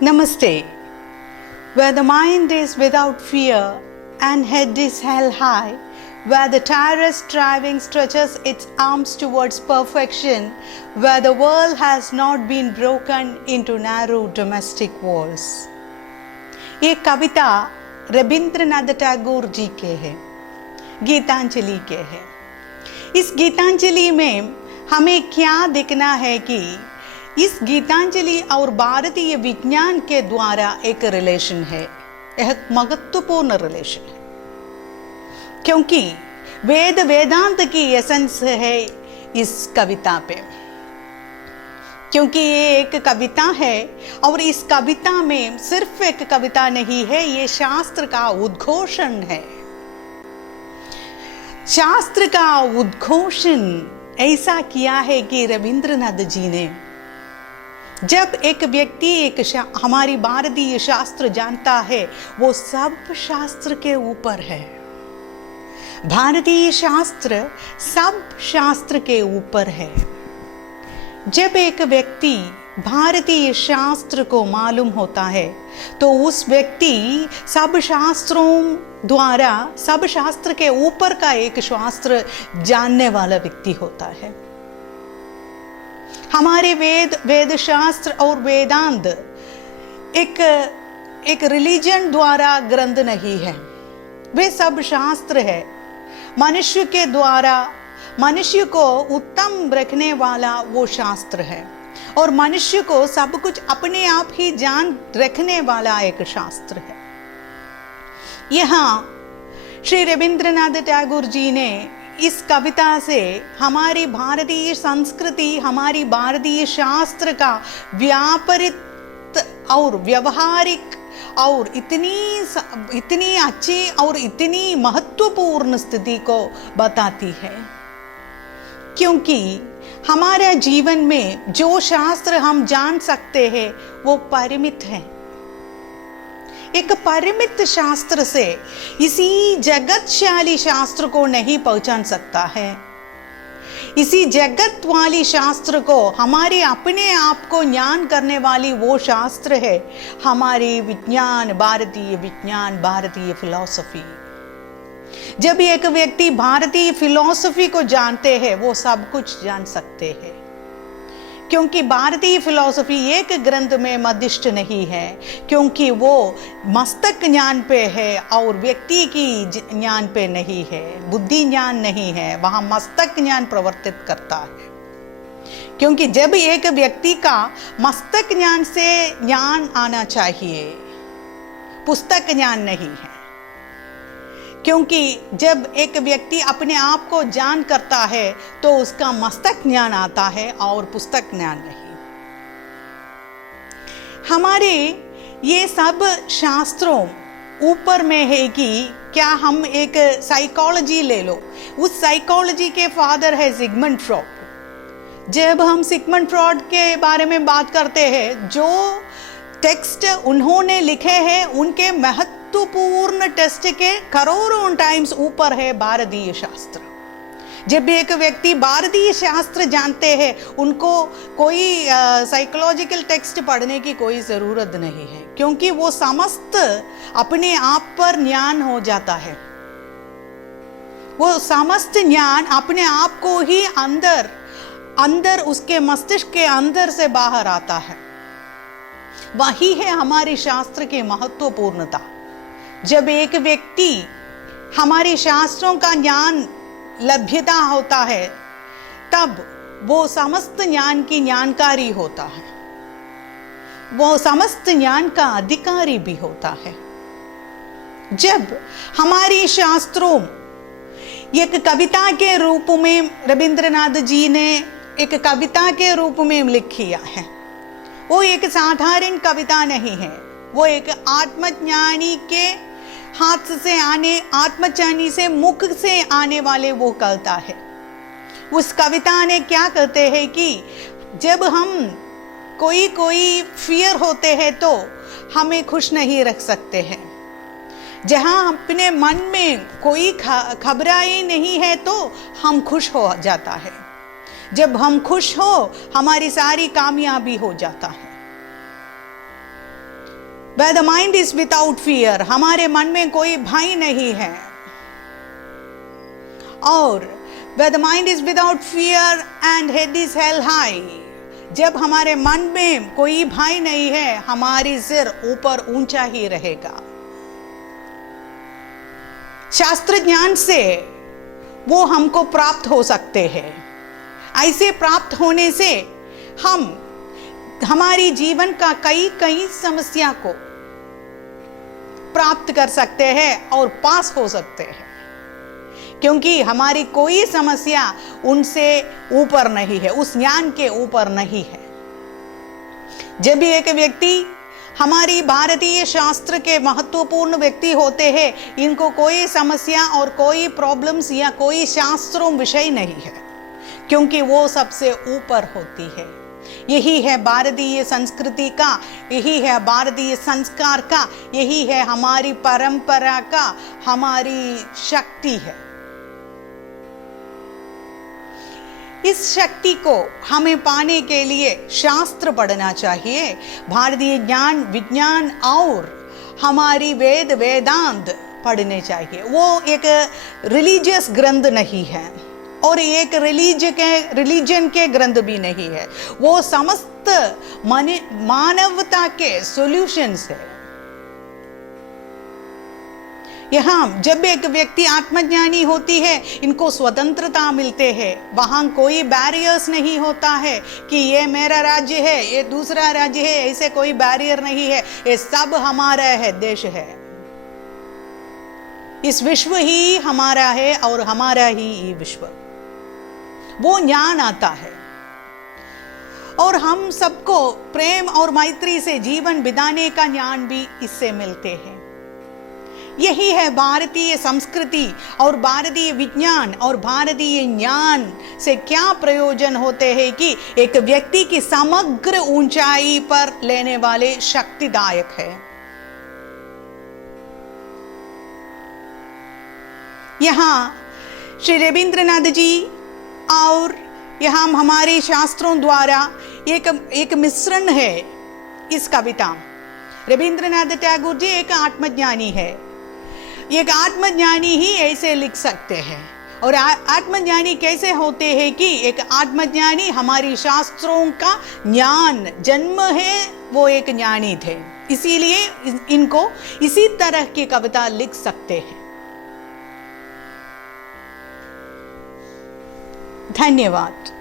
Namaste. Where the mind is without fear and head is held high, where the tireless striving stretches its arms towards perfection, where the world has not been broken into narrow domestic walls. ये कविता रविंद्रनाथ टैगोर जी के है, गीतांजलि के है। इस गीतांजलि में हमें क्या देखना है कि इस गीतांजलि और भारतीय विज्ञान के द्वारा एक रिलेशन है, एक महत्वपूर्ण रिलेशन है, क्योंकि वेदांत की एसेंस है इस कविता पे। क्योंकि ये एक कविता है और इस कविता में सिर्फ एक कविता नहीं है, ये शास्त्र का उद्घोषण है। शास्त्र का उद्घोषण ऐसा किया है कि रविंद्रनाथ जी ने, जब एक व्यक्ति हमारी भारतीय शास्त्र जानता है, वो सब शास्त्र के ऊपर है। भारतीय शास्त्र सब शास्त्र के ऊपर है। जब एक व्यक्ति भारतीय शास्त्र को मालूम होता है तो उस व्यक्ति सब शास्त्रों द्वारा, सब शास्त्र के ऊपर का एक शास्त्र जानने वाला व्यक्ति होता है। हमारे वेद शास्त्र और वेदांत एक रिलीजन द्वारा ग्रंथ नहीं है, वे सब शास्त्र है। मनुष्य के द्वारा मनुष्य को उत्तम रखने वाला वो शास्त्र है और मनुष्य को सब कुछ अपने आप ही जान रखने वाला एक शास्त्र है। यहाँ श्री रविंद्रनाथ टैगोर जी ने इस कविता से हमारी भारतीय संस्कृति, हमारी भारतीय शास्त्र का व्यापारिक और व्यवहारिक और इतनी अच्छी और इतनी महत्वपूर्ण स्थिति को बताती है। क्योंकि हमारे जीवन में जो शास्त्र हम जान सकते हैं वो परिमित है। एक परिमित शास्त्र से इसी जगतशाली शास्त्र को नहीं पहचान सकता है। इसी जगत वाली शास्त्र को, हमारे अपने आप को ज्ञान करने वाली वो शास्त्र है हमारी विज्ञान, भारतीय फिलॉसफी। जब एक व्यक्ति भारतीय फिलॉसफी को जानते हैं, वो सब कुछ जान सकते हैं। क्योंकि भारतीय फिलॉसफी एक ग्रंथ में मध्यस्थ नहीं है, क्योंकि वो मस्तक ज्ञान पे है और व्यक्ति की ज्ञान पे नहीं है, बुद्धि ज्ञान नहीं है, वहाँ मस्तक ज्ञान प्रवर्तित करता है। क्योंकि जब एक व्यक्ति का मस्तक ज्ञान से ज्ञान आना चाहिए, पुस्तक ज्ञान नहीं है। क्योंकि जब एक व्यक्ति अपने आप को जान करता है तो उसका मस्तक ज्ञान आता है और पुस्तक ज्ञान नहीं। हमारे ये सब शास्त्रों ऊपर में है कि क्या हम एक साइकोलॉजी ले लो, उस साइकोलॉजी के फादर है सिगमंड फ्रॉइड। जब हम सिगमंड फ्रॉइड के बारे में बात करते हैं, जो टेक्स्ट उन्होंने लिखे हैं उनके महत्वपूर्ण टेक्स्ट के करोड़ों टाइम्स ऊपर है भारतीय शास्त्र। जब एक व्यक्ति भारतीय शास्त्र जानते हैं, उनको कोई साइकोलॉजिकल टेक्स्ट पढ़ने की कोई ज़रूरत नहीं है, क्योंकि वो समस्त अपने आप पर ज्ञान हो जाता है। वो समस्त ज्ञान अपने आप को ही अंदर उसके मस्तिष्क के अंदर से बाहर आता है। वही है हमारे शास्त्र की महत्वपूर्णता। जब एक व्यक्ति हमारे शास्त्रों का ज्ञान लभ्यता होता है, तब वो समस्त ज्ञान की ज्ञानकारी होता है, वो समस्त ज्ञान का अधिकारी भी होता है। जब हमारे शास्त्रों एक कविता के रूप में रविंद्रनाथ जी ने एक कविता के रूप में लिखी है, वो एक साधारण कविता नहीं है, वो एक आत्मज्ञानी के हाथ से आत्मज्ञानी से मुख से आने वाले वो कविता है। उस कविता ने क्या कहते हैं कि जब हम कोई फियर होते हैं तो हमें खुश नहीं रख सकते हैं। जहाँ अपने मन में कोई घबराई नहीं है तो हम खुश हो जाता है। जब हम खुश हो, हमारी सारी कामयाबी हो जाता है। Where the mind is without fear, हमारे मन में कोई भय नहीं है. और where the mind is without fear and head is held high, जब हमारे मन में कोई भय नहीं है, हमारी सिर ऊपर ऊंचा ही रहेगा. शास्त्र ज्ञान से वो हमको प्राप्त हो सकते हैं. ऐसे प्राप्त होने से हम हमारी जीवन का कई समस्या को प्राप्त कर सकते हैं और पास हो सकते हैं, क्योंकि हमारी कोई समस्या उनसे ऊपर नहीं है, उस ज्ञान के ऊपर नहीं है. जब भी एक व्यक्ति हमारी भारतीय शास्त्र के महत्वपूर्ण व्यक्ति होते हैं, इनको कोई समस्या और कोई प्रॉब्लम्स या कोई शास्त्रों विषय नहीं है, क्योंकि वो सबसे ऊपर होती है. यही है भारतीय संस्कृति का, यही है भारतीय संस्कार का, यही है हमारी परंपरा का, हमारी शक्ति है. इस शक्ति को हमें पाने के लिए शास्त्र पढ़ना चाहिए. भारतीय ज्ञान विज्ञान और हमारी वेद वेदांत पढ़ने चाहिए. वो एक रिलीजियस ग्रंथ नहीं है और एक रिलीजन के ग्रंथ भी नहीं है. वो समस्त मानवता के सॉल्यूशंस है. यहाँ जब एक व्यक्ति आत्मज्ञानी होती है, इनको स्वतंत्रता मिलते हैं. वहाँ कोई बैरियर्स नहीं होता है कि ये मेरा राज्य है, ये दूसरा राज्य है, ऐसे कोई बैरियर नहीं है. ये सब हमारा है, देश है. इस विश्व ही हमारा है और हमारा ही विश्व. वो ज्ञान आता है और हम सबको प्रेम और मैत्री से जीवन बिताने का ज्ञान भी इससे मिलते हैं. यही है भारतीय संस्कृति और भारतीय विज्ञान और भारतीय ज्ञान से क्या प्रयोजन होते हैं कि एक व्यक्ति की समग्र ऊंचाई पर लेने वाले शक्तिदायक है. यहाँ श्री रविंद्रनाथ जी और यहाँ हमारे शास्त्रों द्वारा एक मिश्रण है इस कविता. रविंद्रनाथ टैगोर जी एक आत्मज्ञानी है. एक आत्मज्ञानी ही ऐसे लिख सकते हैं. और आत्मज्ञानी कैसे होते हैं कि एक आत्मज्ञानी हमारी शास्त्रों का ज्ञान जन्म है, वो एक ज्ञानी थे, इसीलिए इनको इसी तरह की कविता लिख सकते हैं. धन्यवाद.